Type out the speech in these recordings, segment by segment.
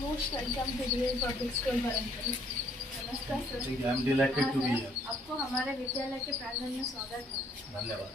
most welcome to the public school Berhampur. नमस्कार sir. I am delighted to be here. आपको हमारे विद्यालय के प्रांगण में स्वागत है। धन्यवाद।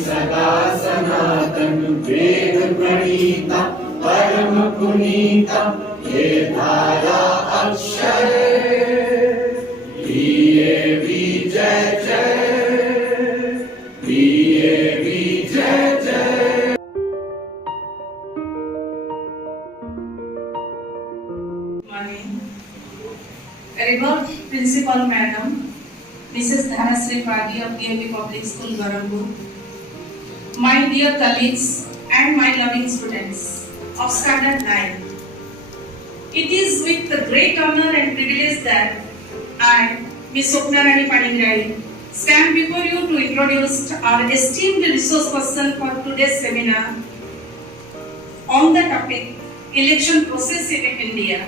सदा सनातन वेद प्रणीता परम पुनीता ये धारा अक्षर DAV जय जय DAV जय जय। Revered Principal Madam, Mrs. Dhanasri Padi of DAV Public School, Berhampur, my dear colleagues and my loving students of Standard 9, it is with the great honor and privilege that I, Ms. Swapna Rani Panigrahi, stand before you to introduce our esteemed resource person for today's seminar on the topic Election Process in India.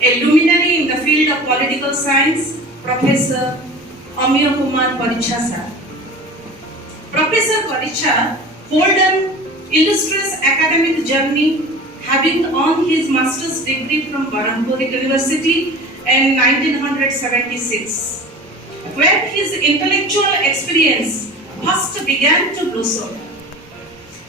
A luminary in the field of political science, Professor Amiya Kumar Paricha sir. Professor Paricha hold an illustrious academic journey, having earned his master's degree from Berhampur University in 1976, where his intellectual experience first began to blossom.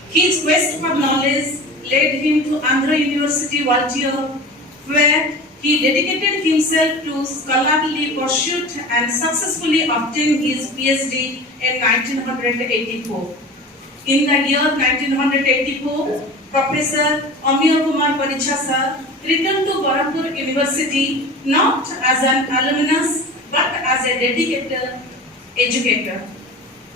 His quest for knowledge led him to Andhra University, Valtio, where he dedicated himself to scholarly pursuit and successfully obtained his PhD in 1984. In the year 1984, Professor Amiya Kumar Paricha sir returned to Berhampur University not as an alumnus but as a dedicated educator.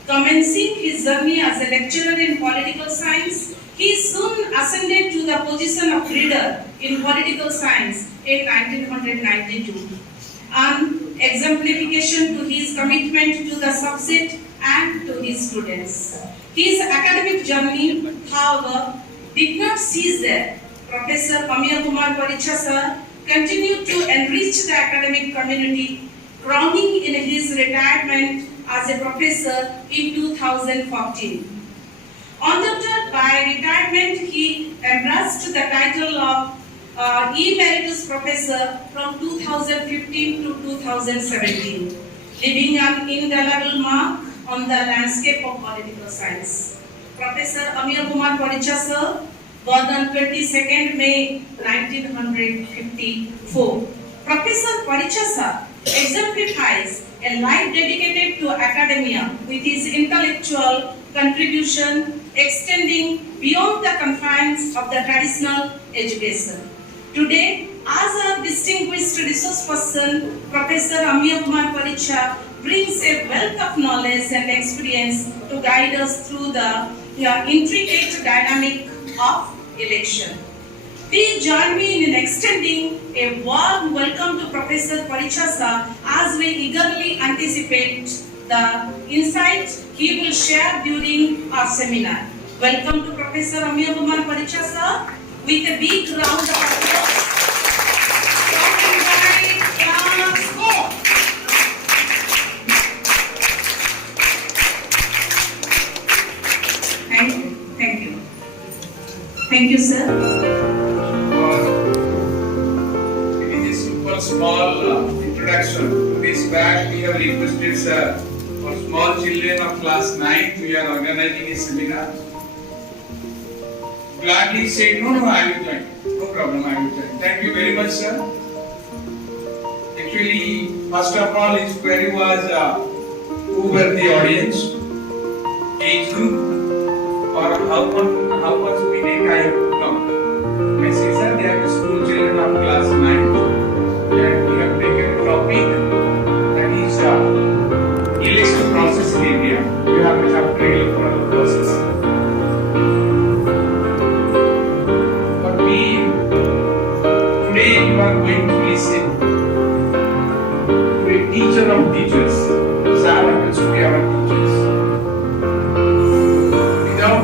Commencing his journey as a lecturer in political science, he soon ascended to the position of reader in political science in 1992, an exemplification to his commitment to the subject and to his students. His academic journey, however, did not cease there. Professor Amiya Kumar Paricha sir continued to enrich the academic community, crowning in his retirement as a professor in 2014. Honored by retirement, he embraced the title of Emeritus Professor from 2015 to 2017, leaving an indelible mark on the landscape of political science. Professor Amiya Kumar Paricha sir, born on 22nd May 1954. Professor Paricha sir exemplifies a life dedicated to academia with his intellectual contribution extending beyond the confines of the traditional education. Today, as a distinguished resource person, Professor Amiya Kumar Paricha brings a wealth of knowledge and experience to guide us through the intricate dynamic of election. Please join me in extending a warm welcome to Professor Paricha sir as we eagerly anticipate the insights he will share during our seminar. Welcome to Professor Amiya Kumar Paricha sir with a big round of applause. Thank you. Thank you, sir. In this super small introduction, to this fact we have requested Sir For small children of class 9, we are organizing a seminar. Gladly said, no, I will join. No problem, I will join. Thank you very much, sir. Actually, first of all, his query was who were the audience, age group, or how much minute I have to come. I said, sir, they are the school children of class 9, and we have taken a topic that is election process in India. You have a chapter electoral process. For me, today you are going to listen to a teacher of teachers. Sir happens to be our teachers. Without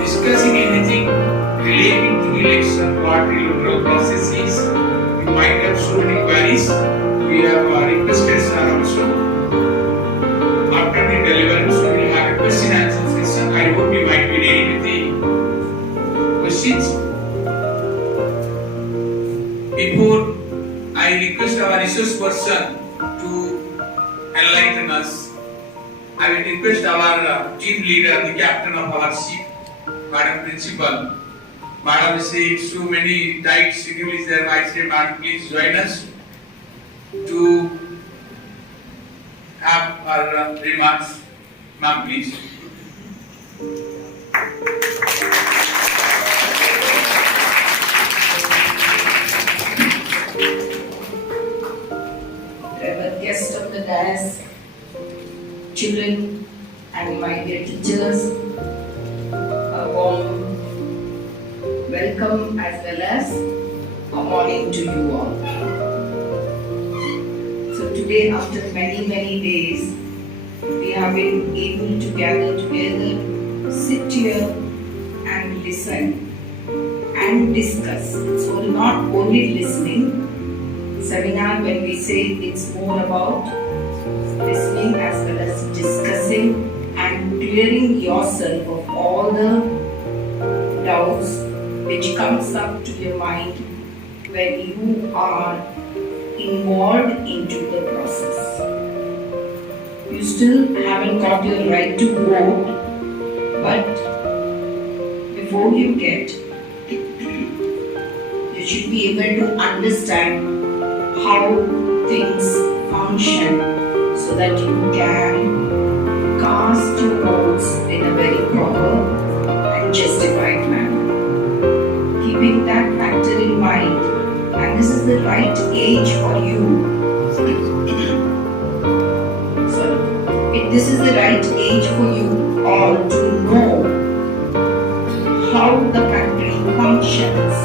discussing anything relating to election, what the electoral process is, we might have so many queries. We have requested sir also. After the deliverance, we will have a question and answer session. I hope you might be ready with the questions. Before I request our resource person to enlighten us, I will request our team leader, the captain of our ship, Madam Principal. Madam is saying so many tight schedule is there. I say, Madam, please join us to have our remarks. Ma'am, please. Reverend guest of the dais, children and my dear teachers, a warm welcome as well as a morning to you all. So today, after many days, we have been able to gather together, sit here and listen and discuss. So not only listening, seminar when we say it's more about listening as well as discussing and clearing yourself of all the doubts which comes up to your mind when you are involved into the process. You still haven't got your right to vote, but before you get, you should be able to understand how things function so that you can cast your votes in a very proper and justified manner. Keeping that factor in mind, and this is the right age for you. This is the right age for you all to know how the country functions,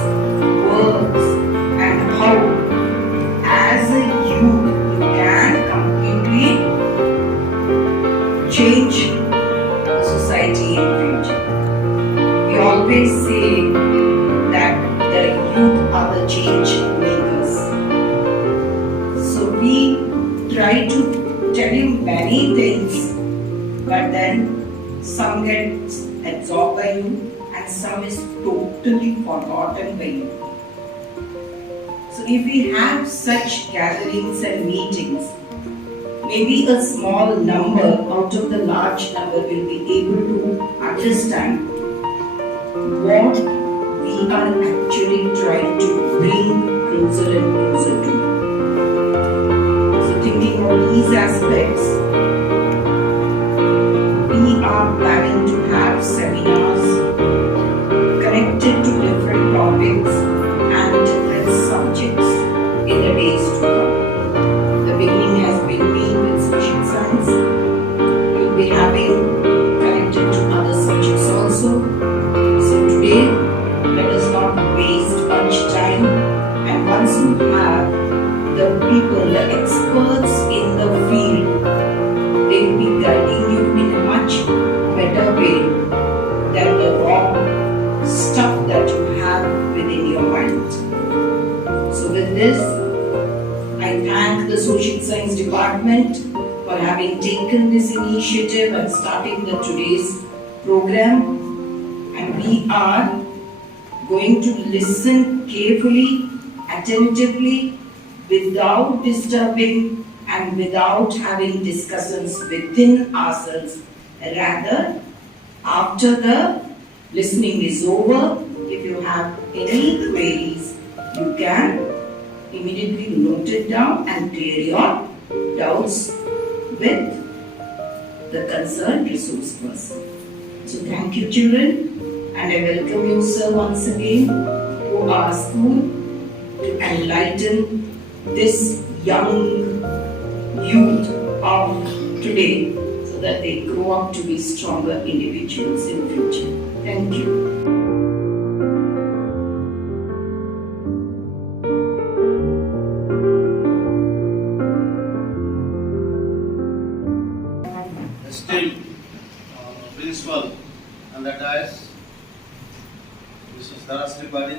works, and how as a youth you can completely change the society in future. We always say that the youth are the change makers. So we try to tell you many things, but then some get absorbed by you and some is totally forgotten by you. So if we have such gatherings and meetings, maybe a small number out of the large number will be able to understand what we are actually trying to bring closer and closer to. Thinking of these aspects, we are planning to have seminars connected to different topics and different subjects in the days to come. The beginning has been made with social science. We'll be having connected to other subjects also. So today, let us not waste much time, and once you have the people, the experts in the field, they will be guiding you in a much better way than the wrong stuff that you have within your mind. So with this, I thank the Social Science Department for having taken this initiative and starting the today's program. And we are going to listen carefully, attentively, without disturbing and without having discussions within ourselves. Rather, after the listening is over, if you have any queries, you can immediately note it down and clear your doubts with the concerned resource person. So thank you, children, and I welcome you, sir, once again to our school to enlighten this young youth of today so that they grow up to be stronger individuals in future. Thank you. Esteemed principal and the dais, Mrs. Dharasri Badi,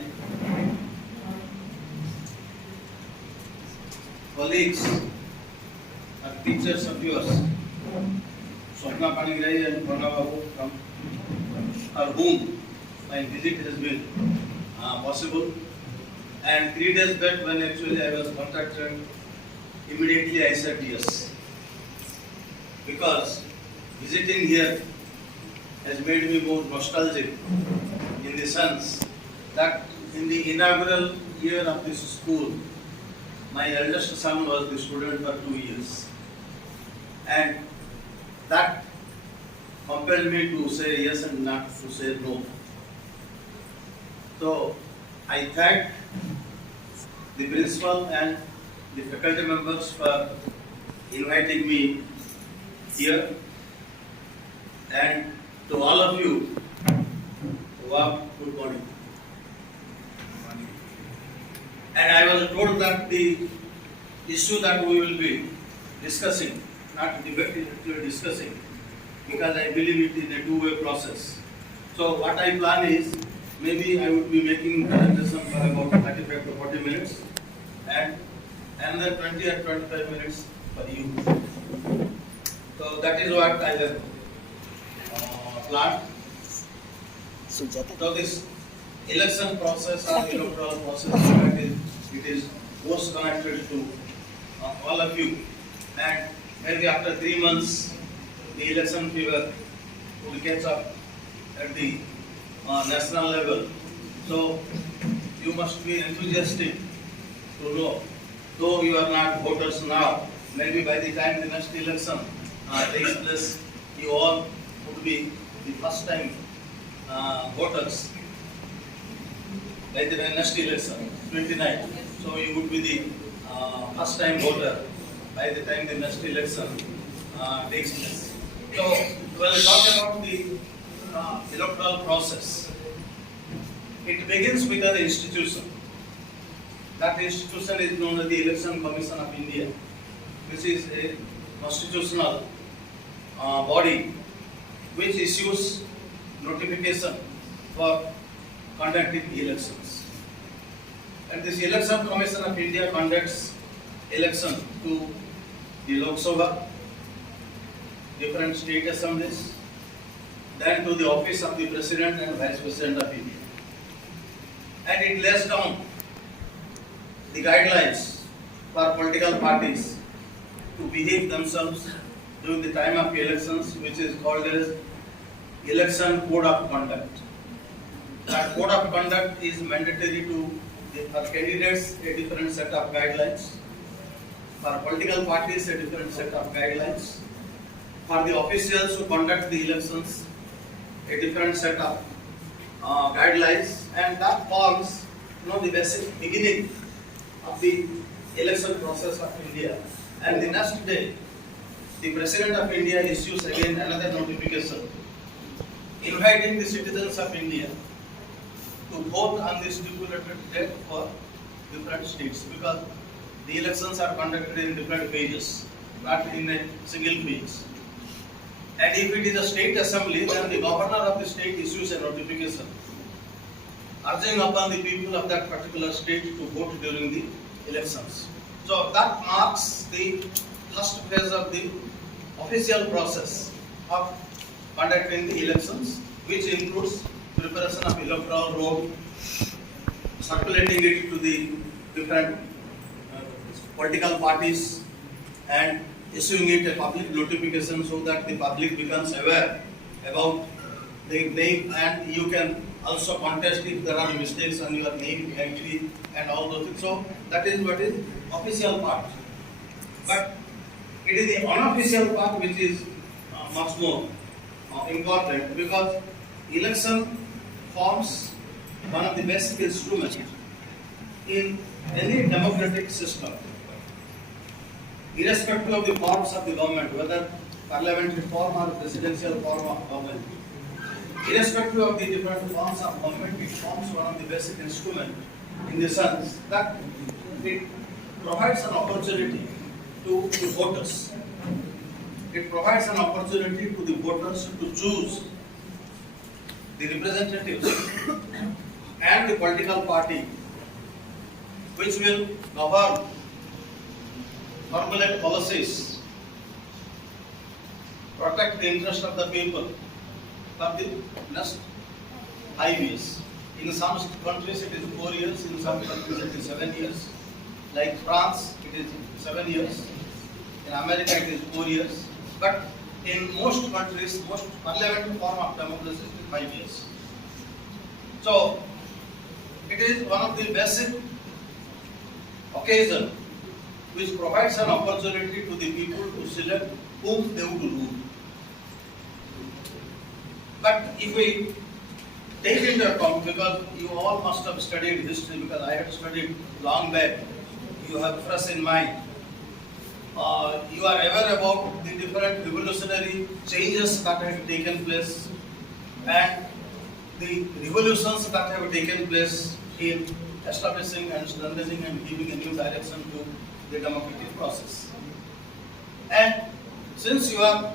colleagues and teachers of yours, Swapna Panigrahi and Pranava Babu, from whom my visit has been possible. And 3 days back, when actually I was contacted, immediately I said yes, because visiting here has made me more nostalgic in the sense that in the inaugural year of this school, my eldest son was the student for 2 years, and that compelled me to say yes and not to say no. So I thank the principal and the faculty members for inviting me here, and to all of you, good morning. And I was told that the issue that we will be discussing, not debating, discussing, because I believe it in a two-way process. So what I plan is, maybe I would be making presentation for about 35 to 40 minutes, and another 20 or 25 minutes for you. So that is what I have planned. So this election process or electoral process, it is most connected to all of you, and maybe after 3 months the election fever will catch up at the national level. So you must be enthusiastic to know, though you are not voters now, maybe by the time the next election takes place, you all would be the first time voters by the next election, 29. So you would be the first time voter by the time the next election takes place. So when we talk about the electoral process, it begins with an institution. That institution is known as the Election Commission of India, which is a constitutional body which issues notification for conducting elections. And this Election Commission of India conducts election to the Lok Sabha, different state assemblies, then to the office of the President and Vice President of India. And it lays down the guidelines for political parties to behave themselves during the time of elections, which is called as Election Code of Conduct. That code of conduct is mandatory for candidates, a different set of guidelines, for political parties, a different set of guidelines, for the officials who conduct the elections, a different set of guidelines, and that forms the basic beginning of the election process of India. And the next day, the President of India issues again another notification inviting the citizens of India to vote on the stipulated date for different states, because the elections are conducted in different phases, not in a single phase. And if it is a state assembly, then the governor of the state issues a notification urging upon the people of that particular state to vote during the elections. So that marks the first phase of the official process of conducting the elections, which includes preparation of electoral roll, circulating it to the different political parties, and issuing it a public notification so that the public becomes aware about the name, and you can also contest if there are mistakes on your name entry and all those things. So that is what is official part. But it is the unofficial part which is much more important, because election forms one of the basic instruments in any democratic system, irrespective of the forms of the government, whether parliamentary form or presidential form of government. Irrespective of the different forms of government, it forms one of the basic instruments in the sense that it provides an opportunity to the voters. It provides an opportunity to the voters to choose the representatives and the political party which will govern, formulate policies, protect the interest of the people for the next 5 years. In some countries it is 4 years, in some countries it is 7 years. Like France, it is 7 years. In America it is 4 years. But in most countries, most parliamentary form of democracy is 5 years. So it is one of the basic occasion which provides an opportunity to the people to select whom they would rule. But if we take into account, because you all must have studied history, because I had studied long back, you have fresh in mind. You are aware about the different revolutionary changes that have taken place and the revolutions that have taken place in establishing and strengthening and giving a new direction to the democratic process. And since you are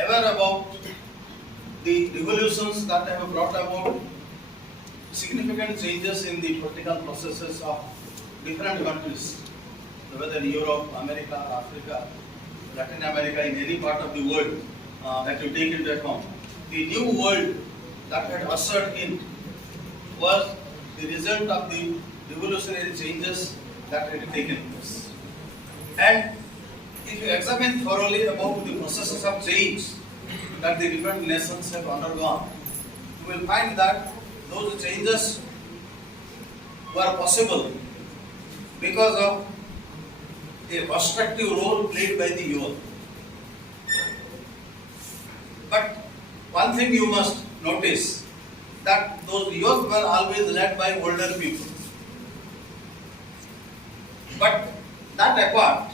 aware about the revolutions that have brought about significant changes in the political processes of different countries, whether Europe, America, Africa, Latin America, in any part of the world that you take into account, the new world that had ushered in was the result of the revolutionary changes that had taken place. And if you examine thoroughly about the processes of change that the different nations have undergone, you will find that those changes were possible because of a constructive role played by the youth. But one thing you must notice, that those youth were always led by older people. But that apart,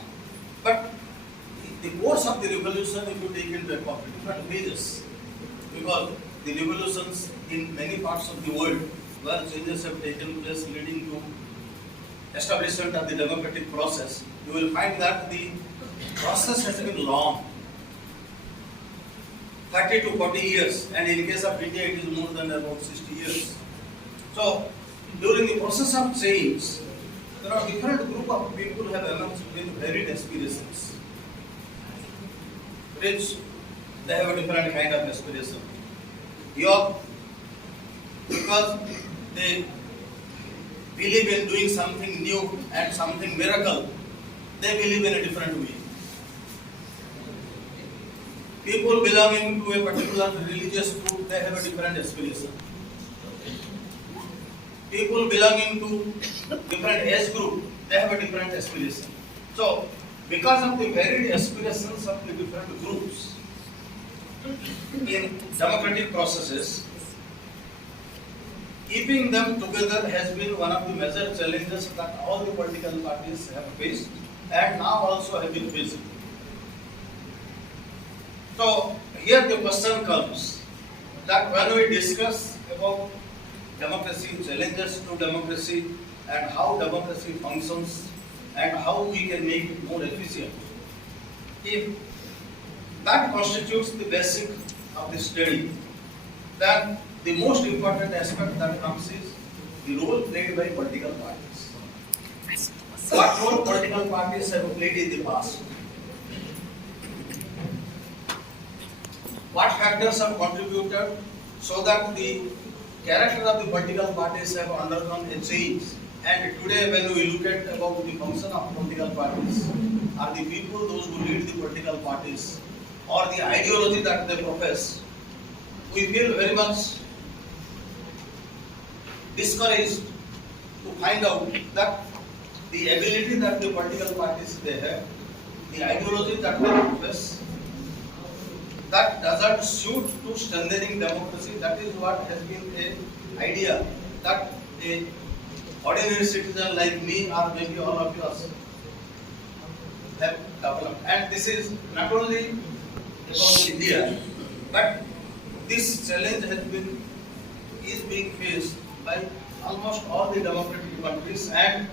but the course of the revolution, if you take into account different phases, because the revolutions in many parts of the world where changes have taken place leading to establishment of the democratic process, you will find that the process has been long, 30 to 40 years, and in case of India it is more than about 60 years. So during the process of change, there are different group of people who have emerged with varied aspirations, which they have a different kind of aspiration. Youth, because they believe in doing something new and something miracle, they believe in a different way. People belonging to a particular religious group, they have a different aspiration. People belonging to different age group, they have a different aspiration. So, because of the varied aspirations of the different groups in democratic processes, keeping them together has been one of the major challenges that all the political parties have faced and now also have been facing. So here the question comes that when we discuss about democracy, challenges to democracy, and how democracy functions and how we can make it more efficient, if that constitutes the basic of the study, then the most important aspect that comes is the role played by political parties. What role political parties have played in the past? What factors have contributed so that the character of the political parties have undergone a change? And today when we look at about the function of political parties, are the people, those who lead the political parties, or the ideology that they profess, we feel very much discouraged to find out that the ability that the political parties they have, the ideology that they profess, that doesn't suit to strengthening democracy. That is what has been an idea that a ordinary citizen like me or maybe all of us have developed. And this is not only about India, but this challenge is being faced by almost all the democratic countries, and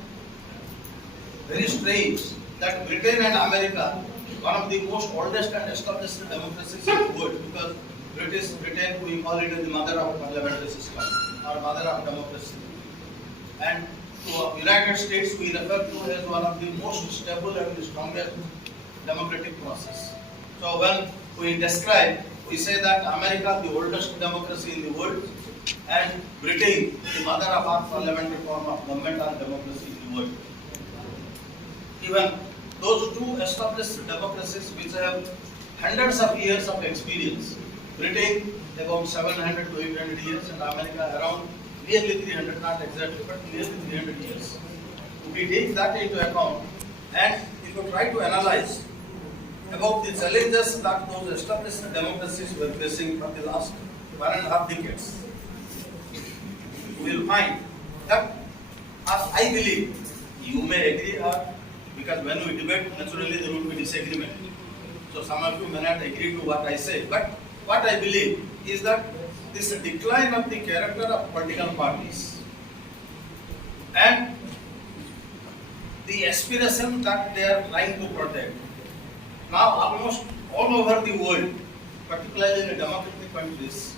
very strange that Britain and America, one of the most oldest and established democracies in the world, because Britain, we call it the mother of parliamentary system or mother of democracy, and to United States we refer to as one of the most stable and the strongest democratic process. So when we describe, we say that America, the oldest democracy in the world, and Britain, the mother of our parliamentary form of government or democracy in the world. Even those two established democracies which have hundreds of years of experience, Britain about 700 to 800 years, and America around nearly 300, not exactly, but nearly 300 years. If we take that into account, and if you try to analyze about the challenges that those established democracies were facing for the last 1.5 decades, we will find that, as I believe, you may agree or, because when we debate, naturally there will be disagreement. So some of you may not agree to what I say, but what I believe is that this decline of the character of political parties and the aspiration that they are trying to protect. Now almost all over the world, particularly in the democratic countries,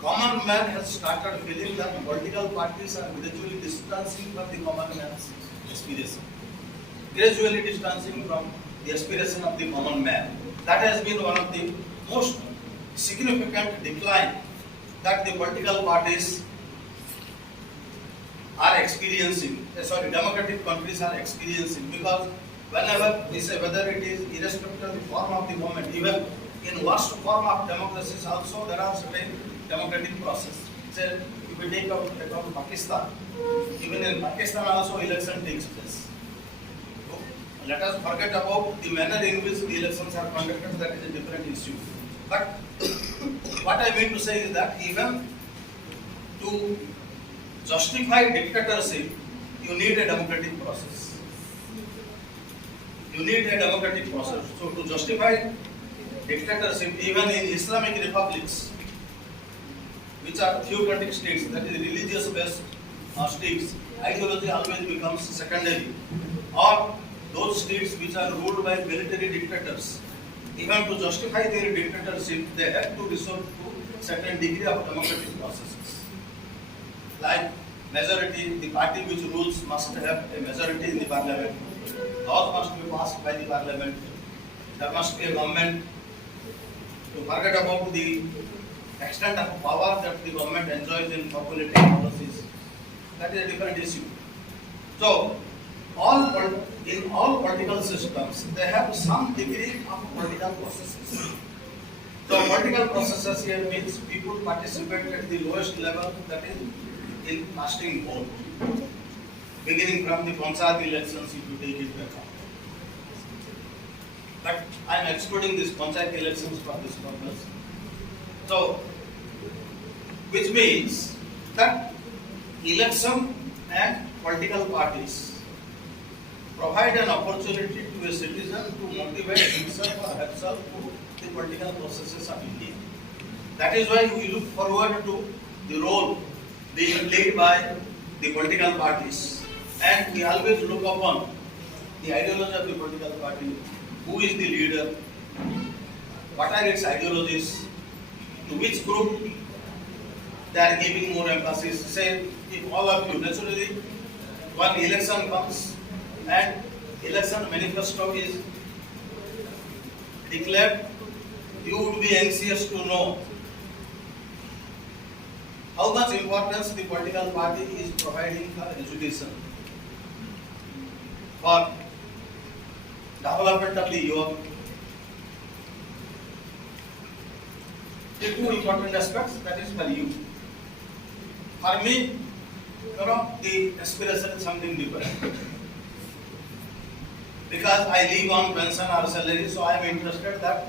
common man has started feeling that political parties are gradually distancing from the common man's aspiration. Gradually distancing from the aspiration of the common man. That has been one of the most significant decline that the political parties are experiencing, democratic countries are experiencing, because whenever we say, whether it is irrespective of the form of the government, even in worst form of democracies also there are certain democratic process. Say, if we take out Pakistan, even in Pakistan also election takes place. So, let us forget about the manner in which the elections are conducted, that is a different issue. But what I mean to say is that even to justify dictatorship, you need a democratic process. You need a democratic process. So to justify dictatorship, even in Islamic republics, which are theocratic states, that is religious-based states, ideology always becomes secondary. Or those states which are ruled by military dictators, even to justify their dictatorship, they have to resort to certain degree of democratic processes. Like majority, the party which rules must have a majority in the parliament. Laws must be passed by the parliament. There must be a government. To forget about the extent of power that the government enjoys in formulating policies, that is a different issue. So, in all political systems, they have some degree of political processes. So, political processes here means people participate at the lowest level, that is in casting vote, beginning from the Panchayat elections, if you take it account. But I am excluding these Panchayat elections for this purpose. So, which means that election and political parties provide an opportunity to a citizen to motivate himself or herself to the political processes of India. That is why we look forward to the role being played by the political parties, and we always look upon the ideology of the political party, who is the leader, what are its ideologies, to which group they are giving more emphasis. Say, if all of you, naturally, when election comes and election manifesto is declared, you would be anxious to know how much importance the political party is providing for education, for development of the youth. The two important aspects, that is for you. For me, the aspiration is something different. Because I live on pension or salary, so I am interested that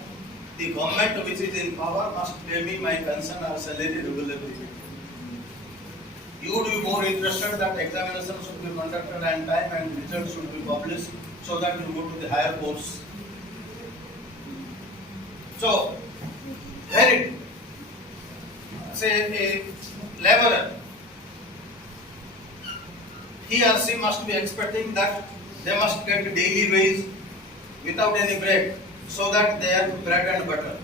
the government which is in power must pay me my pension or salary regularly. You would be more interested that examination should be conducted on time and results should be published so that you go to the higher course. So, very, say a laborer, he or she must be expecting that they must get daily wage without any break so that they have bread and butter.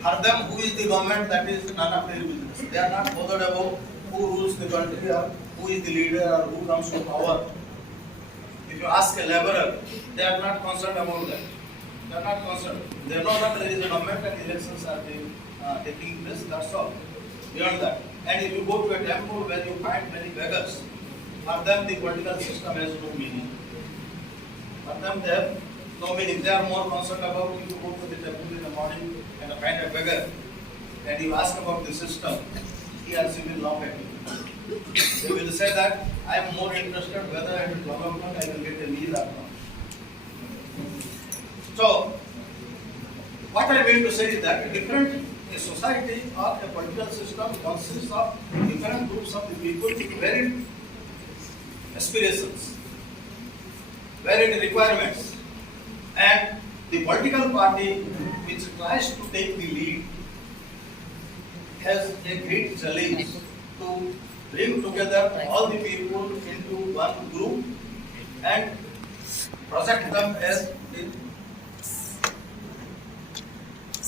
For them, who is the government, that is none of their business. They are not bothered about who rules the country or who is the leader or who comes to power. If you ask a laborer, they are not concerned about that. They are not concerned. They know that there is a government and elections are taking place, that's all. Beyond that. And if you go to a temple where you find many beggars, for them the political system has no meaning. For them they have no meaning. They are more concerned about if you go to the temple in the morning and find a beggar and you ask about the system, he or she will laugh at you. They will say that I am more interested whether at government I will get a meal or not. So, what I mean to say is that a society or a political system consists of different groups of the people with varied aspirations, varied requirements, and the political party which tries to take the lead has a great challenge to bring together all the people into one group and project them as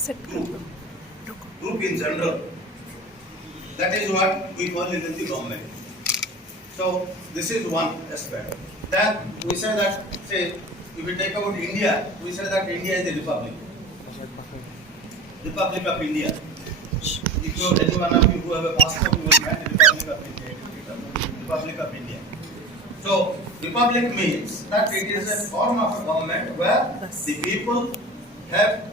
a group in general. That is what we call it in the government. So this is one aspect. Then we say that, say, if we take about India, we say that India is a republic. Republic of India. If you any one of you who have a passport, you will find the Republic of India. Republic of India. So republic means that it is a form of a government where the people have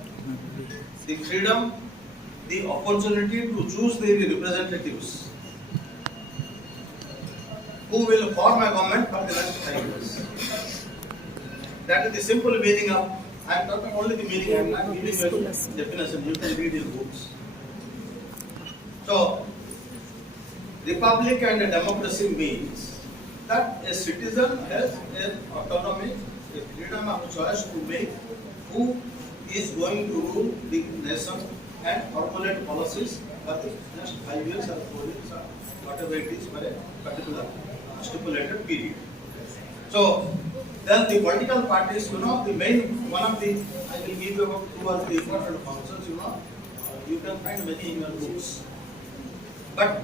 the freedom, the opportunity to choose their representatives who will form a government for the next 5 years. That is the simple meaning of, I am talking only the meaning, I am not giving you a definition, you can read in books. So, republic and democracy means that a citizen has an autonomy, a freedom of choice to make who is going to rule the nation and formulate policies for the next 5 years or 4 years or whatever it is for a particular stipulated period. So, then the political parties, the main, one of the, I will give you about 2 or 3 important functions, you can find many in your books. But,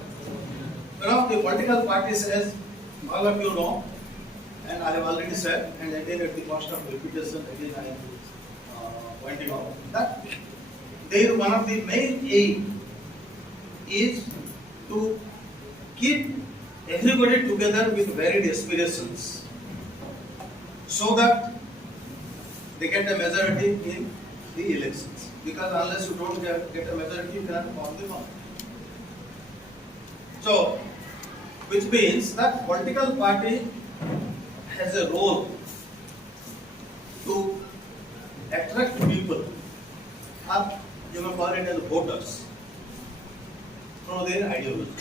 the political parties, as all of you know, and I have already said, and again at the cost of repetition, again I am pointing out, that one of the main aim is to keep everybody together with varied aspirations so that they get a majority in the elections. Because unless you don't get a majority, you cannot form the government. So, which means that political party has a role to attract people, or you may call it as voters, through their ideology.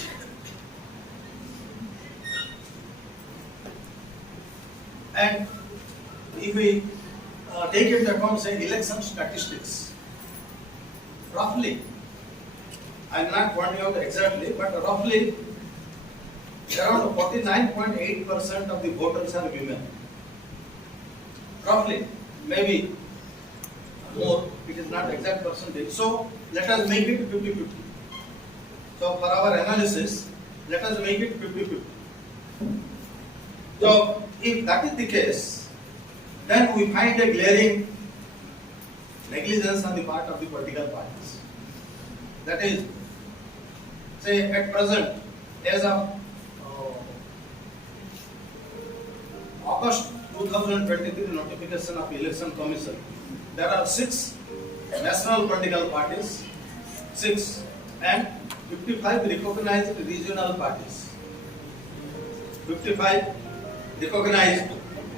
And if we take into account, say, election statistics, roughly, I am not pointing out exactly, but roughly around 49.8% of the voters are women. Roughly, maybe more, it is not exact percentage. So let us make it 50-50. So for our analysis, let us make it 50-50. So if that is the case, then we find a glaring negligence on the part of the political parties. That is, say at present, as of August 2023 notification of Election Commission, there are 6 national political parties, 6, and 55 recognized regional parties. 55 recognized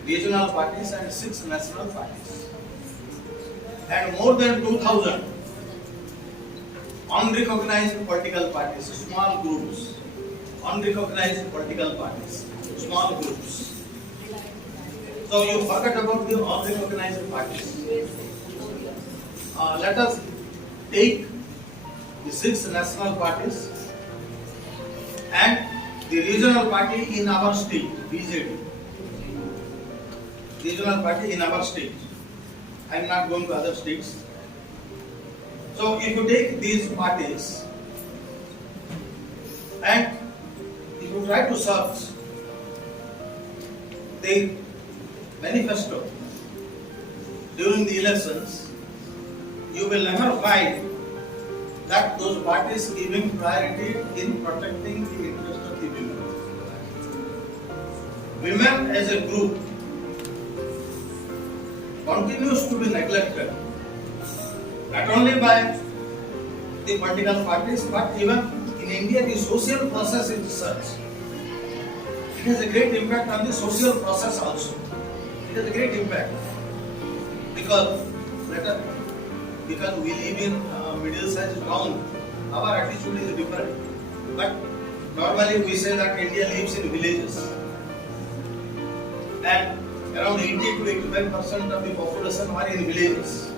regional parties and 6 national parties. And more than 2,000 unrecognized political parties, small groups. Unrecognized political parties, small groups. So you forgot about the unrecognized parties. Let us take the 6 national parties and the regional party in our state, BJD. Regional party in our state. I am not going to other states. So if you take these parties and if you try to search the manifesto during the elections, you will never find that those parties giving priority in protecting the interest of the women. Women as a group continues to be neglected, not only by the political parties, but even in India, the social process is such. It has a great impact on the social process also. It has a great impact because we live in middle-sized town, our attitude is different. But normally we say that India lives in villages, and around 80 to 85% of the population are in villages.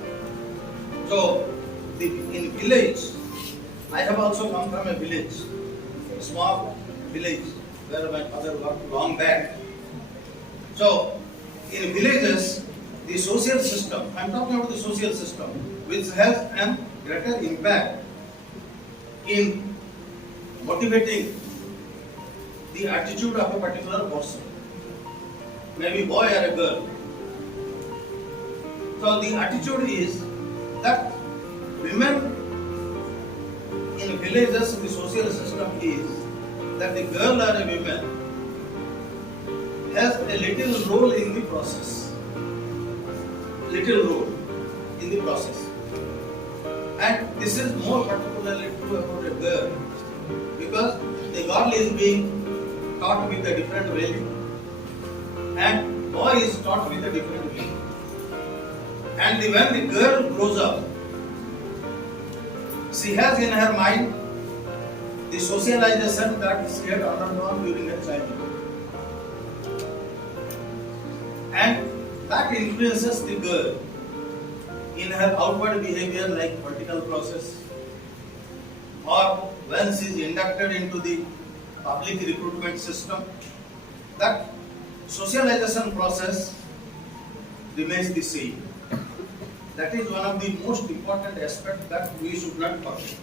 So in village, I have also come from a village, a small village where my father worked long back. So in villages, the social system, I am talking about the social system, which has a greater impact in motivating the attitude of a particular person, maybe boy or a girl. So the attitude is that women in villages, the social system is that the girl or a woman has a little role in the process. Little role in the process. And this is more particularly true about a girl because the girl is being taught with a different value and boy is taught with a different value. And when the girl grows up, she has in her mind the socialization that she had undergone during her childhood. And that influences the girl in her outward behavior like political process or when she is inducted into the public recruitment system. That socialization process remains the same. That is one of the most important aspects that we should not forget.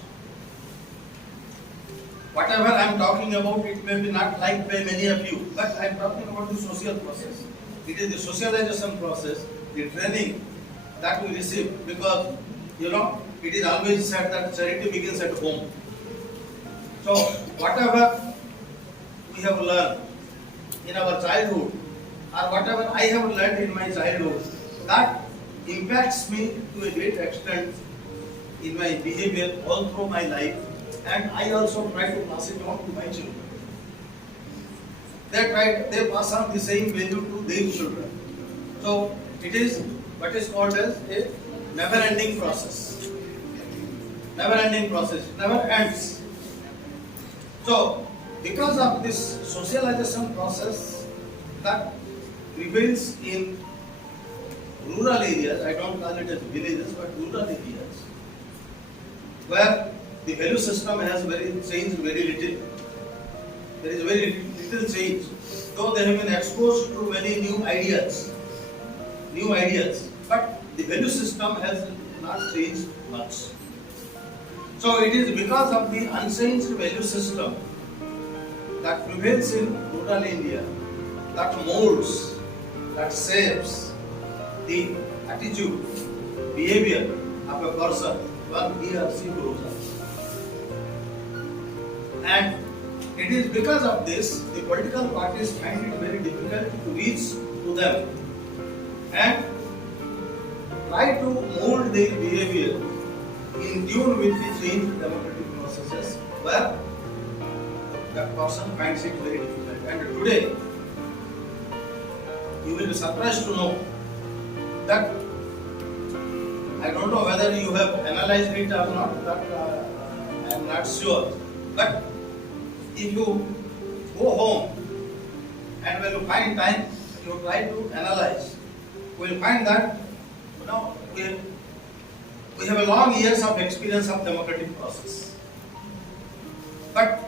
Whatever I am talking about, it may be not liked by many of you, but I am talking about the social process. It is the socialization process, the training that we receive, because it is always said that charity begins at home. So whatever we have learned in our childhood, or whatever I have learned in my childhood, that impacts me to a great extent in my behavior all through my life, and I also try to pass it on to my children. They pass on the same value to their children. So it is what is called as a never-ending process. Never-ending process, never ends. So because of this socialization process that prevails in rural areas, I don't call it as villages, but rural areas, where the value system has changed very little. There is very little change, though they have been exposed to many new ideas, but the value system has not changed much. So it is because of the unchanged value system that prevails in rural India, that molds, that shapes the attitude, behavior of a person when he or she grows up. And it is because of this, the political parties find it very difficult to reach to them and try to mold their behavior in tune with the changed democratic processes where that person finds it very difficult. And today, you will be surprised to know that I don't know whether you have analyzed it or not, that I am not sure. But if you go home and when you find time, you try to analyze, you will find that we have a long years of experience of democratic process. But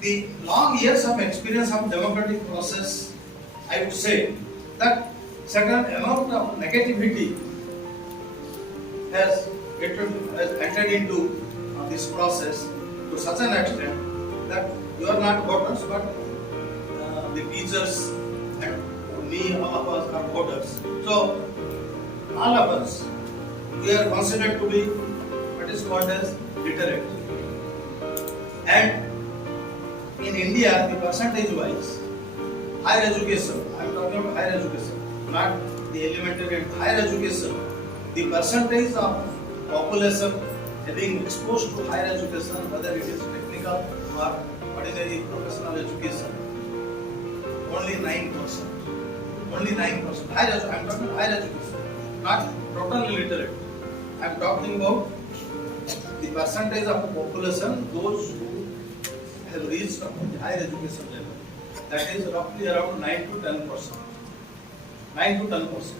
the long years of experience of democratic process, I would say that certain amount of negativity has entered into this process to such an extent that you are not voters, but the teachers and me, all of us are voters. So, all of us, we are considered to be what is called as literate. And in India, the percentage-wise, higher education, I am talking about higher education, not the elementary and higher education, the percentage of population having exposed to higher education, whether it is technical or ordinary professional education, only 9%. Only 9%. I am talking about higher education, not totally literate. I am talking about the percentage of the population, those who have reached the higher education level. That is roughly around 9 to 10%. 9 to 10%.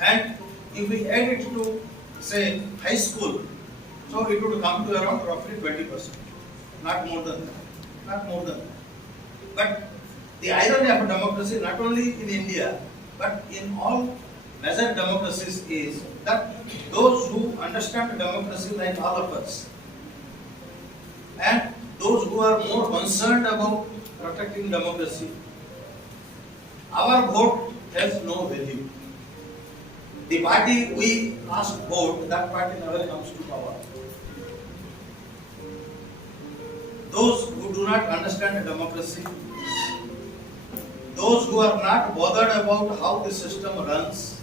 And if we add it to, say, high school, so it would come to around roughly 20%. Not more than that. Not more than that. But the irony of democracy, not only in India, but in all major democracies, is that those who understand democracy like all of us, and those who are more concerned about protecting democracy, our vote has no value. The party we cast vote, that party never comes to power. Those who do not understand democracy, those who are not bothered about how the system runs,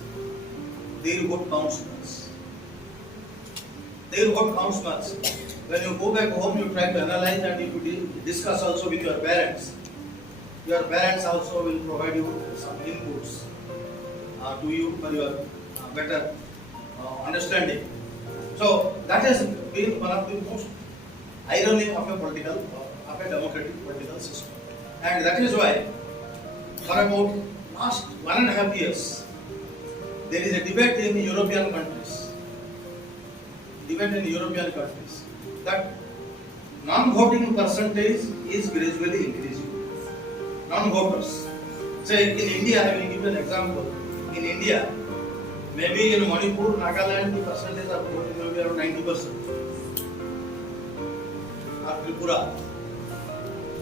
their vote counts much. Their vote counts much. When you go back home, you try to analyze and if you discuss also with your parents also will provide you some inputs to you for your better understanding. So that has been one of the most irony of a democratic political system. And that is why for about last 1.5 years, there is a debate in European countries. That non-voting percentage is gradually increasing. Non-voters. Say in India, I will give you an example. In India, maybe in Manipur, Nagaland, the percentage of voting will be around 90%. Or Tripura,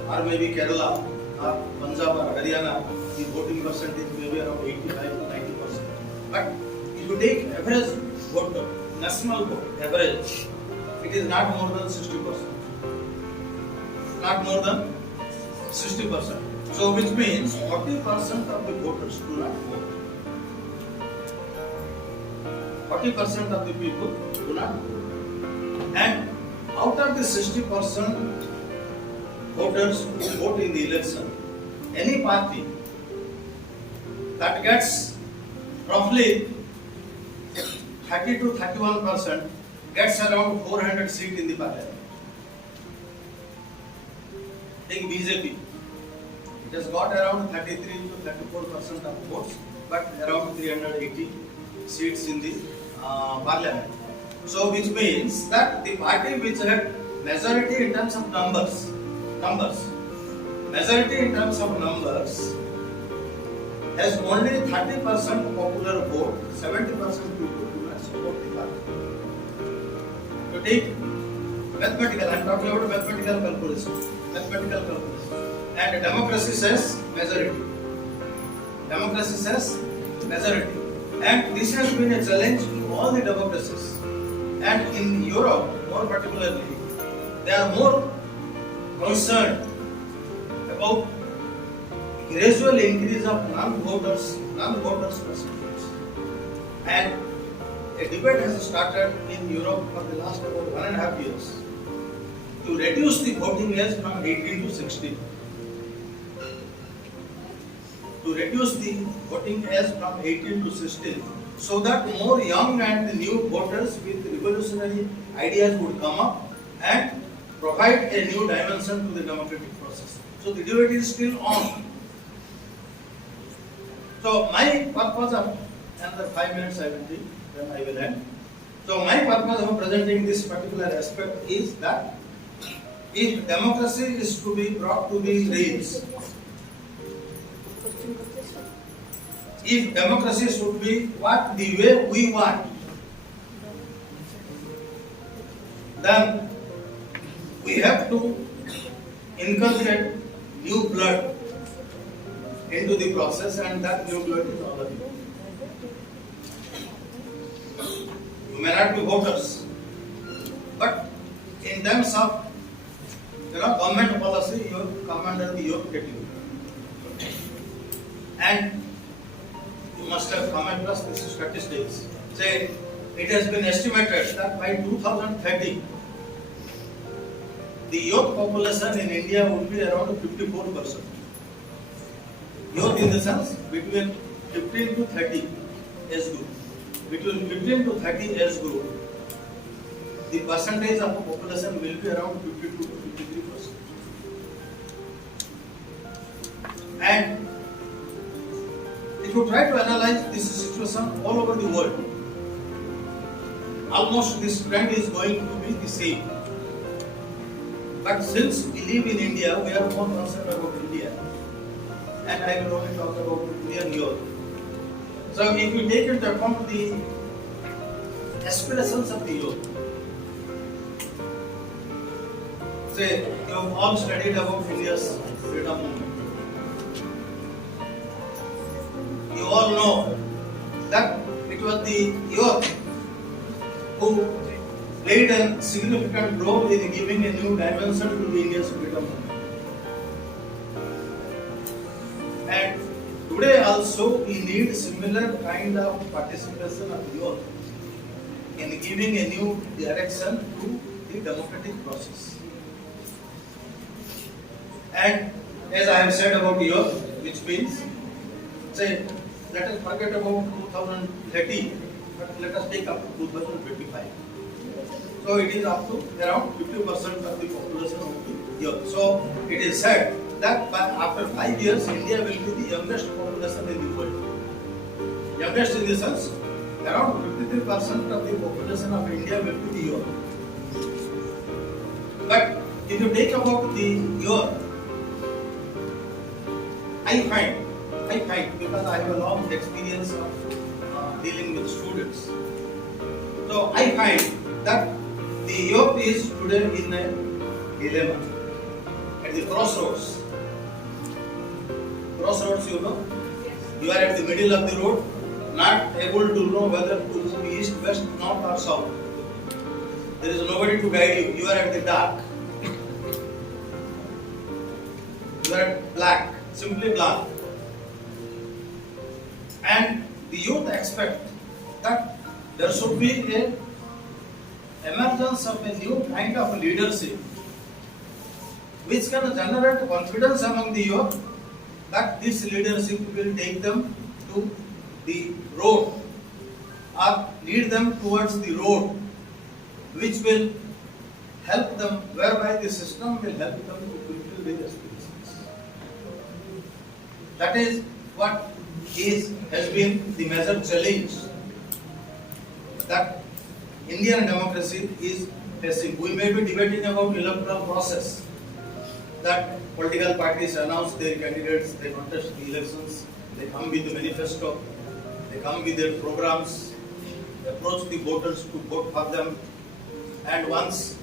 or maybe Kerala, or Punjab or Haryana, the voting percentage may be around 85 to 90%. But if you take average voter, national vote, average, it is not more than 60%. Not more than 60%. So which means 40% of the voters do not vote. 40% of the people do not vote. And out of the 60% voters who vote in the election, any party that gets roughly 30 to 31% gets around 400 seats in the parliament. Take BJP. It has got around 33 to 34% of votes, but around 380 seats in the parliament. So which means that the party which had majority in terms of numbers, majority in terms of numbers has only 30% popular vote, 70% people do not support the party. To take mathematical, I am talking about mathematical calculation. And democracy says majority. Democracy says majority. And this has been a challenge to all the democracies. And in Europe, more particularly, they are more concerned about gradual increase of non-voters percentage. And a debate has started in Europe for the last about 1.5 years to reduce the voting age from 18 to 16. To reduce the voting age from 18 to 16, so that more young and new voters with revolutionary ideas would come up and provide a new dimension to the democratic process. So the debate is still on. So my purpose of another 5 minutes I will take, then I will end. So my purpose of presenting this particular aspect is that if democracy is to be brought to the rails, if democracy should be what the way we want, then we have to inculcate new blood into the process, and that new blood is all of you. You may not be voters, but in terms of government policy, you come under the yoke category. And you must have come across these statistics. Say, it has been estimated that by 2030, the youth population in India would be around 54%. Youth in the sense between 15 to 30 age group. Between 15 to 30 age group, the percentage of the population will be around 52 to 53%. And if you try to analyze this situation all over the world, almost this trend is going to be the same. But since we live in India, we are more concerned about India. And I will only talk about Indian youth. So if you take into account the aspirations of the youth, say you have all studied about India's freedom movement. You all know that it was the youth who played a significant role in giving a new dimension to the India's freedom movement. And today also we need similar kind of participation of youth in giving a new direction to the democratic process. And as I have said about youth, which means, say, let us forget about 2030, but let us take up to 2025. So it is up to around 50% of the population of the youth. So it is said that after 5 years, India will be the youngest population in the world. Youngest in the sense, around 53% of the population of India will be the youth. But if you take about the youth, I find, because I have a long experience of dealing with students, so I find that the youth is today in a dilemma, at the crossroads. Crossroads, you know, you are at the middle of the road, not able to know whether to move east, west, north or south. There is nobody to guide you. You are at the dark. You are at black, simply black. And the youth expect that there should be a emergence of a new kind of leadership which can generate confidence among the youth that this leadership will take them to the road or lead them towards the road which will help them, whereby the system will help them to fulfill their aspirations. That is what has been the major challenge that Indian democracy is facing. We may be debating about electoral process, that political parties announce their candidates, they contest the elections, they come with a manifesto, they come with their programs, they approach the voters to vote for them, and once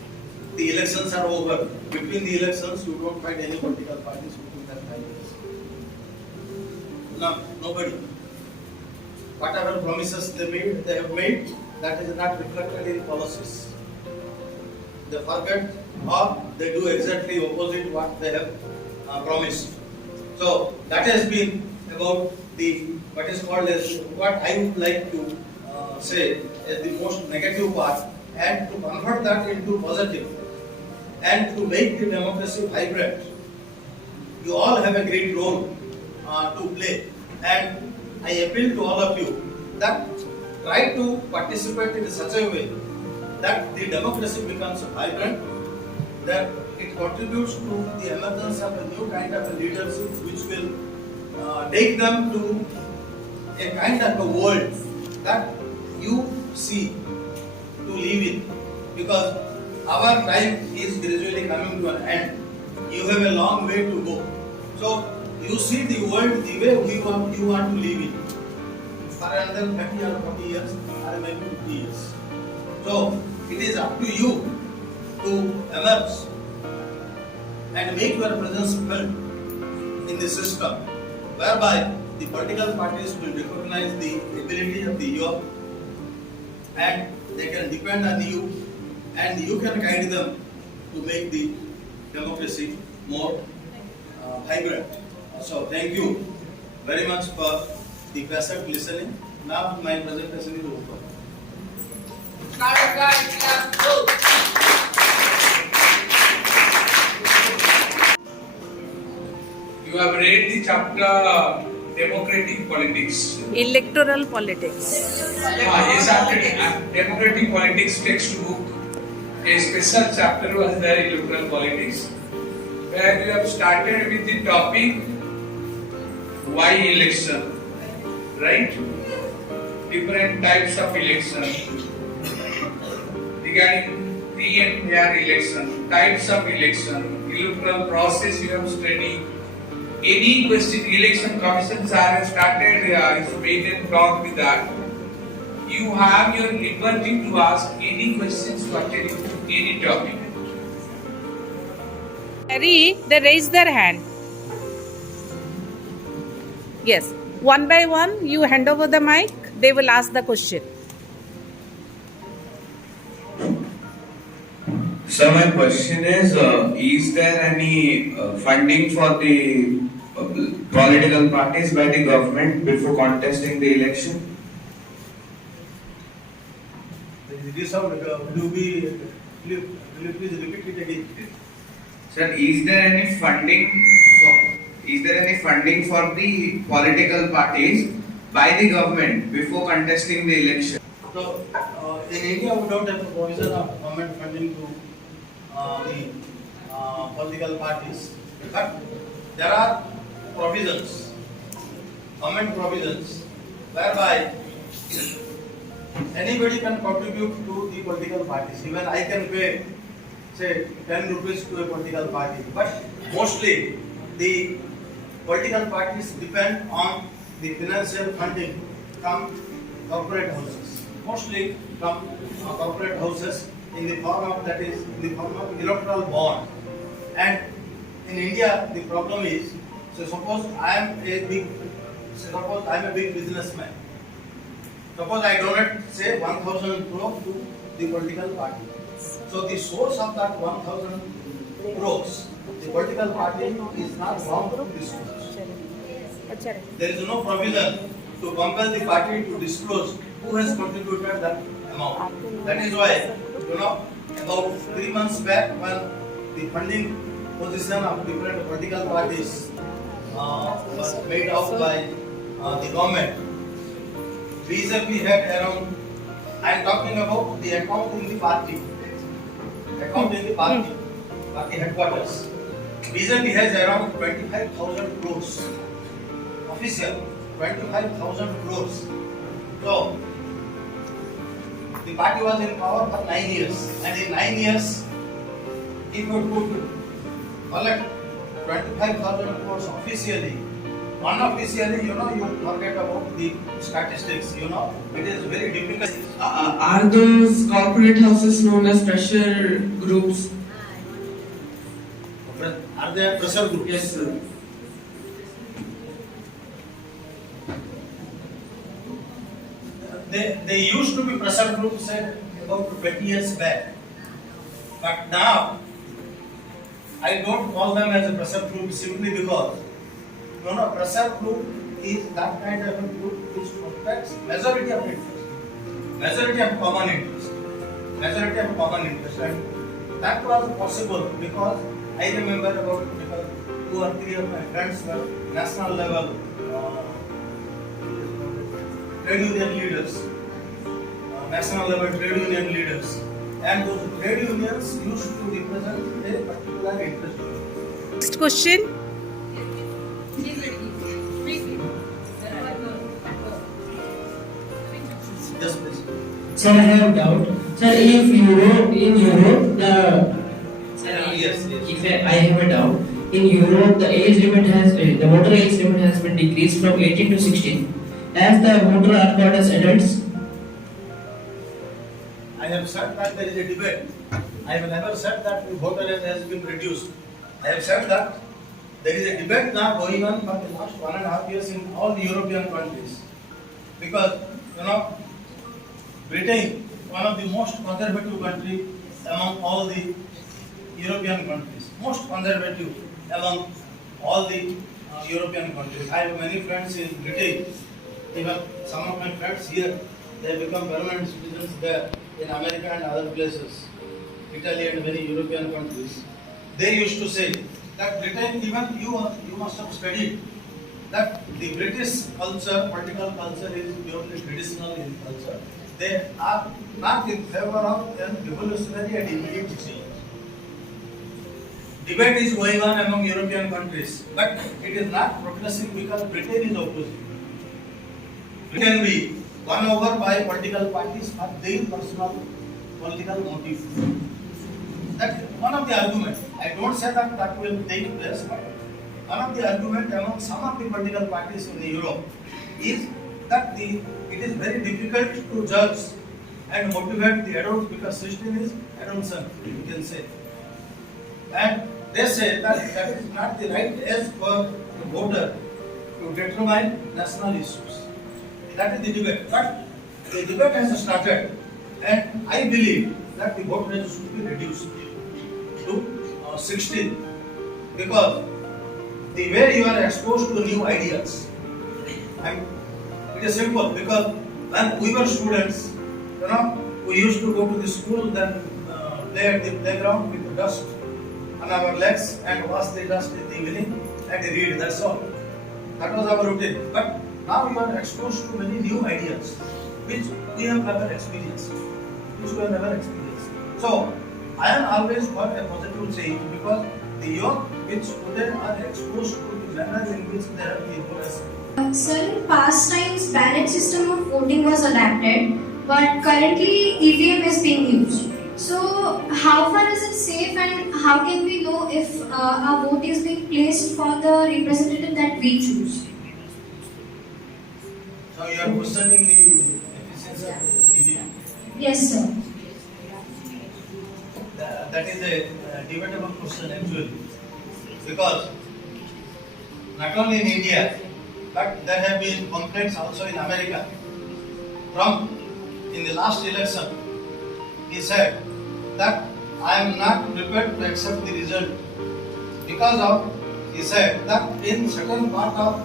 the elections are over, between the elections you don't find any political parties within that 5 years. No, nobody. Whatever promises they have made, that is not reflected in policies. They forget or they do exactly opposite what they have promised. So that has been about the what is called as, what I would like to say the most negative part and to convert that into positive and to make the democracy vibrant. You all have a great role to play, and I appeal to all of you that try to participate in such a way that the democracy becomes vibrant, that it contributes to the emergence of a new kind of a leadership which will take them to a kind of a world that you see to live in, because our time is gradually coming to an end. You have a long way to go. So you see the world the way you want to live in for another 30 or 40 years or maybe 50 years. So it is up to you to emerge and make your presence felt in the system, whereby the political parties will recognize the ability of the youth and they can depend on you and you can guide them to make the democracy more vibrant. So thank you very much for the patient listening. Now my presentation is over. You have read the chapter Democratic Politics. Electoral politics. Yes, after Democratic Politics textbook, a special chapter was there, Electoral Politics, where you have started with the topic why election, right? Different types of election, regarding free and fair election, types of election, electoral process you have studied. Any question, election commissions are started, is made and talk with that. You have your liberty to ask any questions pertaining to any topic. Harry, they raise their hand. Yes. One by one, you hand over the mic. They will ask the question. So my question is there any funding for the political parties by the government before contesting the election? Will you please repeat it again? Sir, is there any funding for the political parties by the government before contesting the election? So, in India, we don't have a provision of government funding to the political parties, but there are provisions, government provisions, whereby anybody can contribute to the political parties. Even I can pay, say, 10 rupees to a political party, but mostly the political parties depend on the financial funding from corporate houses, mostly from corporate houses in the form of electoral bond. And in India, the problem is, so suppose I am a big businessman. Suppose I donate, say, 1,000 crores to the political party. So the source of that 1,000 crores, the political party is not bound to disclose. There is no provision to compel the party to disclose who has contributed that amount. That is why, about 3 months back, when the funding position of different political parties was made out by the government, BJP had around, I am talking about the account in the party headquarters. BJP has around 25,000 crores, official 25,000 crores. So, the party was in power for 9 years, and in 9 years, it could collect 25,000 crores officially. Unofficially, you forget about the statistics, it is very difficult. Are those corporate houses known as pressure groups? Are they pressure groups? Yes, sir. They used to be pressure groups about 20 years back. But now, I don't call them as a pressure group simply because pressure group is that kind of a group which protects majority of interest. majority of common interest. Majority of common interest, and that was possible because I remember about 2 or 3 of my friends were national level trade union leaders, national level trade union leaders, and those trade unions used to represent a particular interest. Next question. Yes, please. Sir, I have doubt. Sir, if Europe, in Europe, Yes. if I have a doubt, in Europe the age limit has the voter age limit has been decreased from 18 to 16. As the voter are called as adults. I have said that there is a debate. I have never said that the voter age has been reduced. I have said that there is a debate now going on for the last 1.5 years in all the European countries. Because, Britain, one of the most conservative country among all the European countries, most conservative among all the European countries. I have many friends in Britain, even some of my friends here, they have become permanent citizens there in America and other places, Italy and many European countries. They used to say that Britain, even you must have studied that the British culture, political culture is purely traditional in culture. They are not in favor of an revolutionary and immediate change. Debate is going on among European countries, but it is not progressing because Britain is opposing. It can be won over by political parties for their personal political motive. That one of the arguments. I don't say that will take place, but one of the arguments among some of the political parties in Europe is that it is very difficult to judge and motivate the adults because 16 is adolescent, you can say. And they say that is not the right age for the voter to determine national issues. That is the debate. But the debate has started, and I believe that the vote age should be reduced to 16 because the way you are exposed to new ideas. And it is simple because when we were students, we used to go to the school, then play at the playground with the dust on our legs and wash the dust in the evening and read. That's all. That was our routine. But now you are exposed to many new ideas which we have never experienced. So I am always for a positive change because the young which today are exposed to the manner in which they have been influenced. Sir, in past times, ballot system of voting was adapted, but currently EVM is being used. So, how far is it safe, and how can we know if our vote is being placed for the representative that we choose? So you are questioning the efficiency of EVM. Yes, sir. That is a debatable question actually, because not only in India, but there have been complaints also in America. Trump, in the last election, he said that I am not prepared to accept the result because of, he said that in certain part of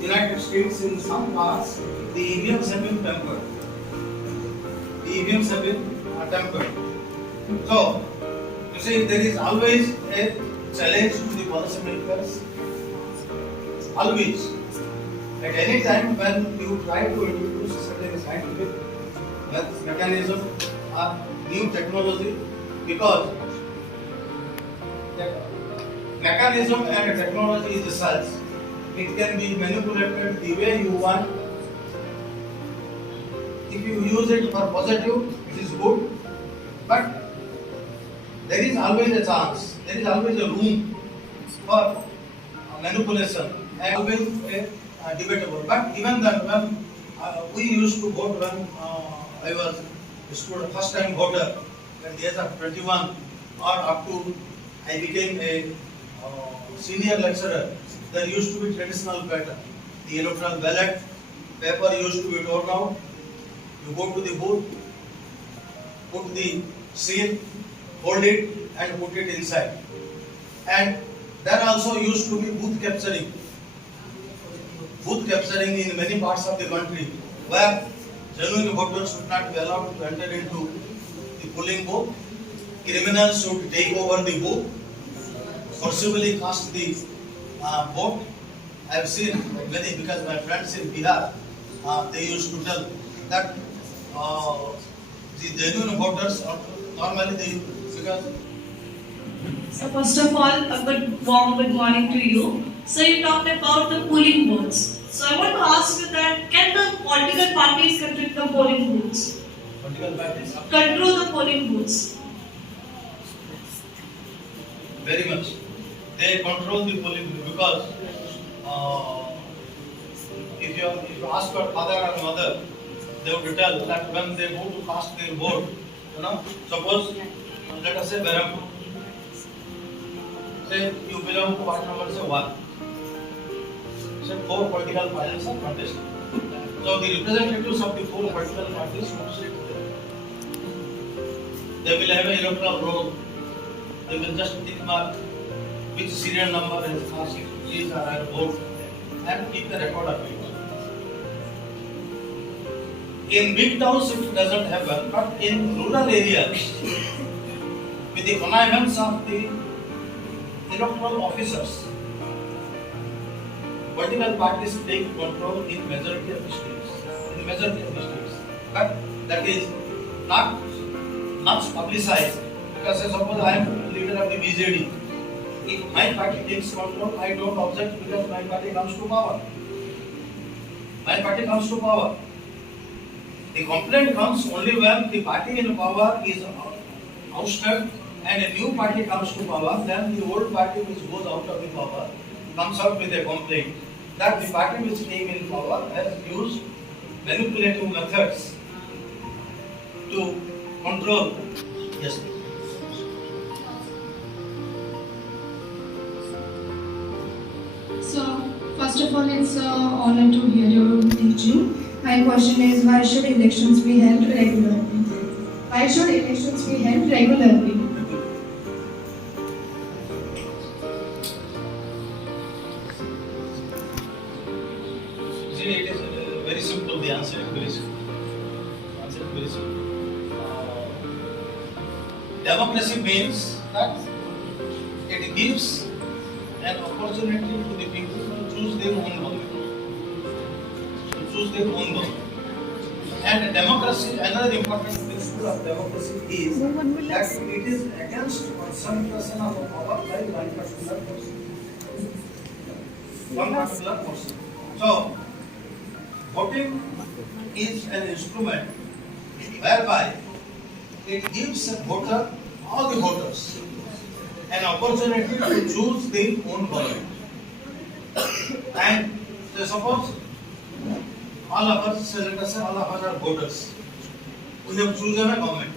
United States, in some parts, the EVMs have been tampered. So, you see, there is always a challenge to the policymakers. Always. At any time when you try to introduce certain scientific mechanism or new technology, because the mechanism and technology is such, it can be manipulated the way you want. If you use it for positive, it is good, but there is always a chance, there is always a room for manipulation and always a debatable. But even then, when we used to vote when I was a student, first time voter, at the age of 21 or up to I became a senior lecturer, there used to be traditional pattern. The electoral ballot paper used to be torn out. You go to the booth, put the seal, hold it and put it inside. And there also used to be booth capturing in many parts of the country, where genuine voters should not be allowed to enter into the polling booth. Criminals should take over the booth, forcibly cast the vote. I have seen many, because my friends in Bihar, they used to tell that the genuine voters normally they, because So first of all, a warm good morning to you. So you talked about the polling booths. So I want to ask you that can the political parties control the polling booths? political parties Control the polling booths. very much. They control the polling booth because if you ask your father or mother, they would tell that when they go to cast their vote, suppose let us say Berhampur, say you belong to what number, say 1. Say 4 political parties are contesting. So the representatives of the 4 political parties would sit there. They will have an electoral roll. They will just tick mark which serial number has cast his or her vote and keep the record of it. In big towns it doesn't happen, but in rural areas, with the connivance of the electoral officers, political parties take control in majority of the states. But that is not much publicized, because suppose I am leader of the BJD. If my party takes control, I don't object because my party comes to power. The complaint comes only when the party in power is ousted and a new party comes to power. Then the old party which goes out of the power comes out with a complaint that the party which came in power has used manipulative methods to control. Yes. So, first of all, it's an honor to hear your teaching. My question is, why should elections be held regularly? See, it is very simple. The answer is very simple. Democracy means that it gives an opportunity to the people to choose their own government. And democracy, another important principle of democracy is that it is against concentration of power by one particular person. So, voting is an instrument whereby it gives a voter, all the voters, an opportunity to choose their own government. And so suppose all of us, let us say all of us are voters. We have chosen a government.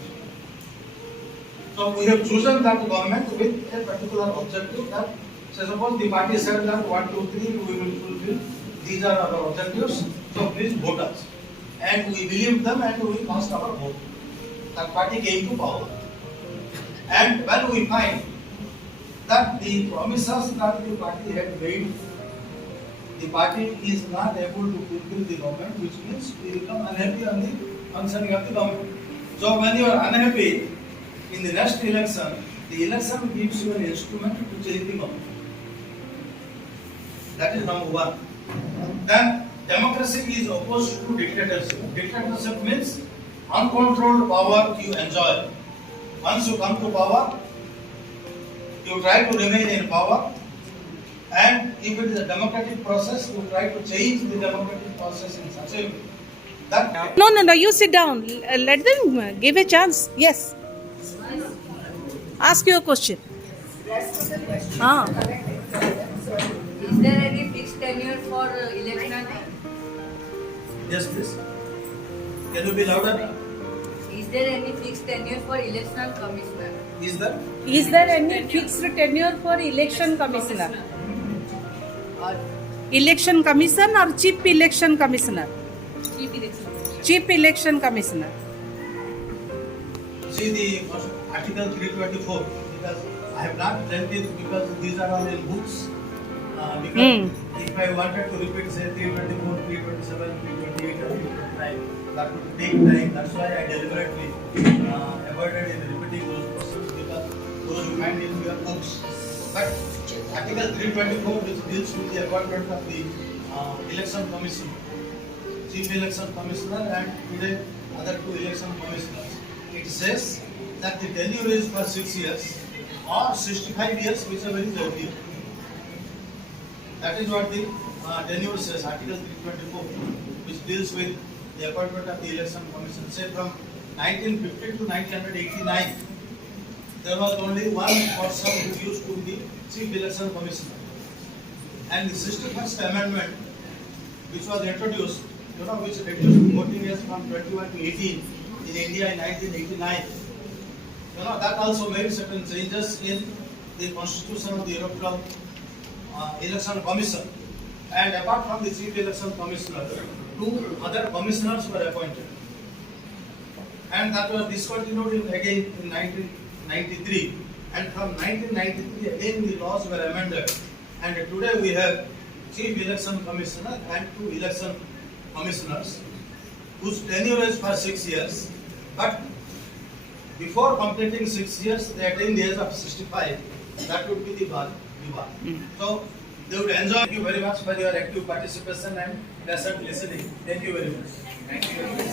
So we have chosen that government with a particular objective that, say suppose the party said that 1, 2, 3 we will fulfill, these are our objectives, so please vote us. And we believed them and we cast our vote. That party came to power. And when we find that the promises that the party had made, the party is not able to fulfill the government, which means we become unhappy on the functioning of the government. So when you are unhappy in the next election, the election gives you an instrument to change the government. That is number one. Then democracy is opposed to dictatorship. Dictatorship means uncontrolled power you enjoy. Once you come to power, you try to remain in power. And if it is a democratic process, you try to change the democratic process in such a way that... No, you sit down. Let them give a chance. Yes. Ask your question. Ah. Is there any fixed tenure for election? Yes, please. Can you be louder? Is there any fixed tenure for election commissioner? Is there any fixed tenure for election commissioner? Or Election commission or chief election commissioner? chief election? Chief election commissioner. See the Article 324, because I have not read it because these are all in books. Because if I wanted to repeat, say 324, 327, 328, or 329, that would take time. That's why I deliberately avoided in repeating those questions because those you find in your books. But Article 324, which deals with the appointment of the election commissioner, chief election commissioner, and today other two election commissioners, it says that the tenure is for 6 years or 65 years, whichever is earlier. That is what the tenure says, Article 324, which deals with the appointment of the election commission. Say from 1950 to 1989, there was only one person who used to be chief election commissioner. And the 61st amendment, which was introduced, which reduced voting age from 21 to 18 in India in 1989, that also made certain changes in the constitution of the electoral election commission. And apart from the chief election commissioner, two other commissioners were appointed. And that was discontinued again in 1993. And from 1993 again the laws were amended. And today we have chief election commissioner and two election commissioners whose tenure is for 6 years. But before completing 6 years, they attain the age of 65. That would be the bar. So they would enjoy. Thank you very much for your active participation and patient listening. Thank you very much. Thank you very much,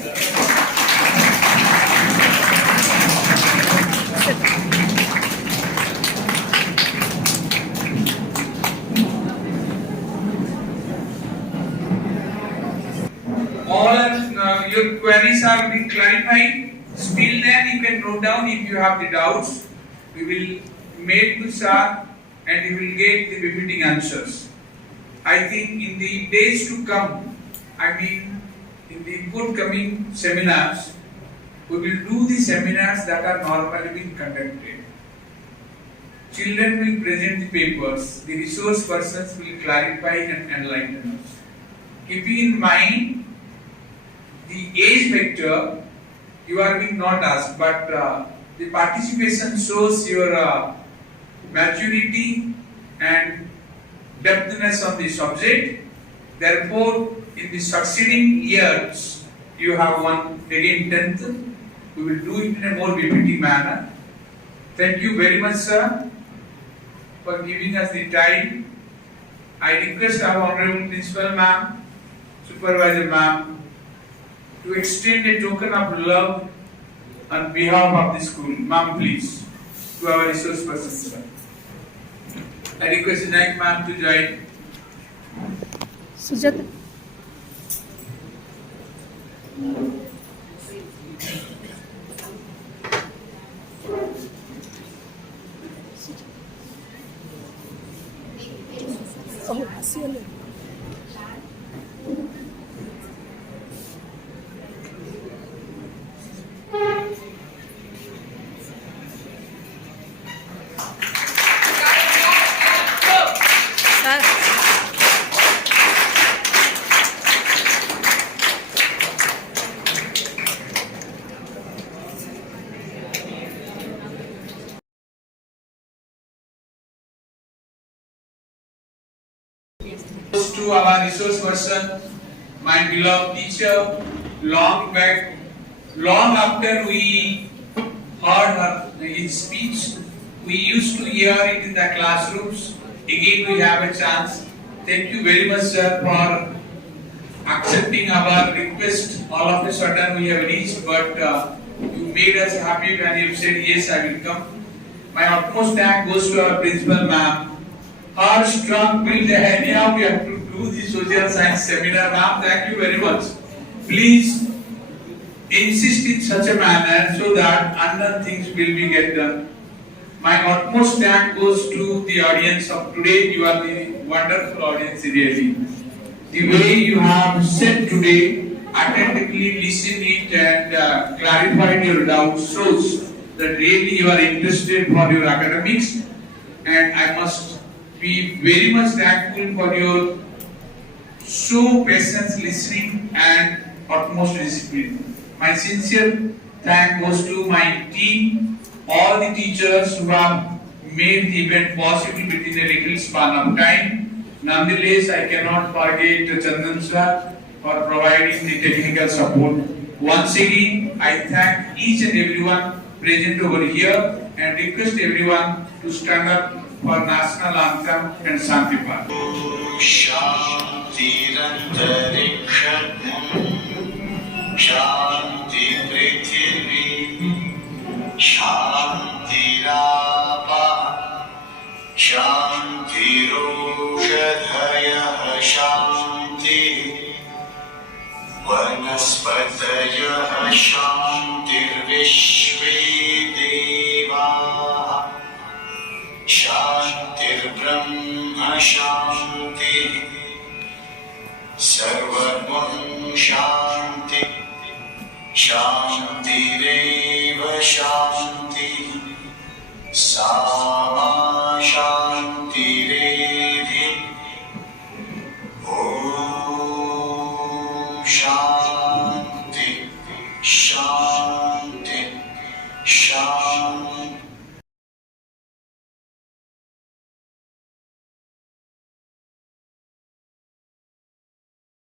All your queries are being clarified. Still then you can note down if you have the doubts. We will mail to sir and you will get the befitting answers. I think in the days to come, in the forthcoming seminars, we will do the seminars that are normally being conducted. Children will present the papers, the resource persons will clarify and enlighten us. Keeping in mind the age factor, you are being not asked, but the participation shows your maturity and depthness on the subject. Therefore, in the succeeding years, you have won again 10th. We will do it in a more befitting manner. Thank you very much, sir, for giving us the time. I request our Honorable Principal Ma'am, Supervisor Ma'am, to extend a token of love on behalf of the school. Ma'am, please, to our resource person, sir. I request the next ma'am to join. Sujata. Oh, see you later. To our resource person, my beloved teacher, long back, long after we heard his speech, we used to hear it in the classrooms. Again, we have a chance. Thank you very much, sir, for accepting our request. All of a sudden, we have reached, but you made us happy when you said, yes, I will come. My utmost thank goes to our principal, ma'am. Her strong will, anyhow, we have to do the social science seminar, ma'am. Thank you very much. Please insist in such a manner so that other things will be get done. My utmost thank goes to the audience of today. You are the wonderful audience, really. The way you have said today, attentively listened it and clarified your doubts shows that really you are interested for your academics, and I must be very much thankful for your so patience listening and utmost discipline. My sincere thank goes to my team, all the teachers who have made the event possible within a little span of time. Nonetheless, I cannot forget Chandan sir for providing the technical support. Once again, I thank each and everyone present over here and request everyone to stand up for national anthem and Shanti Path. Shanti Prithvi, Shanti Rapa, Shanti Roshadhaya, Shanti Vanaspataya, Shanti Vishve Deva, Shanti Brahma, Shanti Sarvabhum Shanti, Shanti Reva Shanti, Sama Shanti Reva.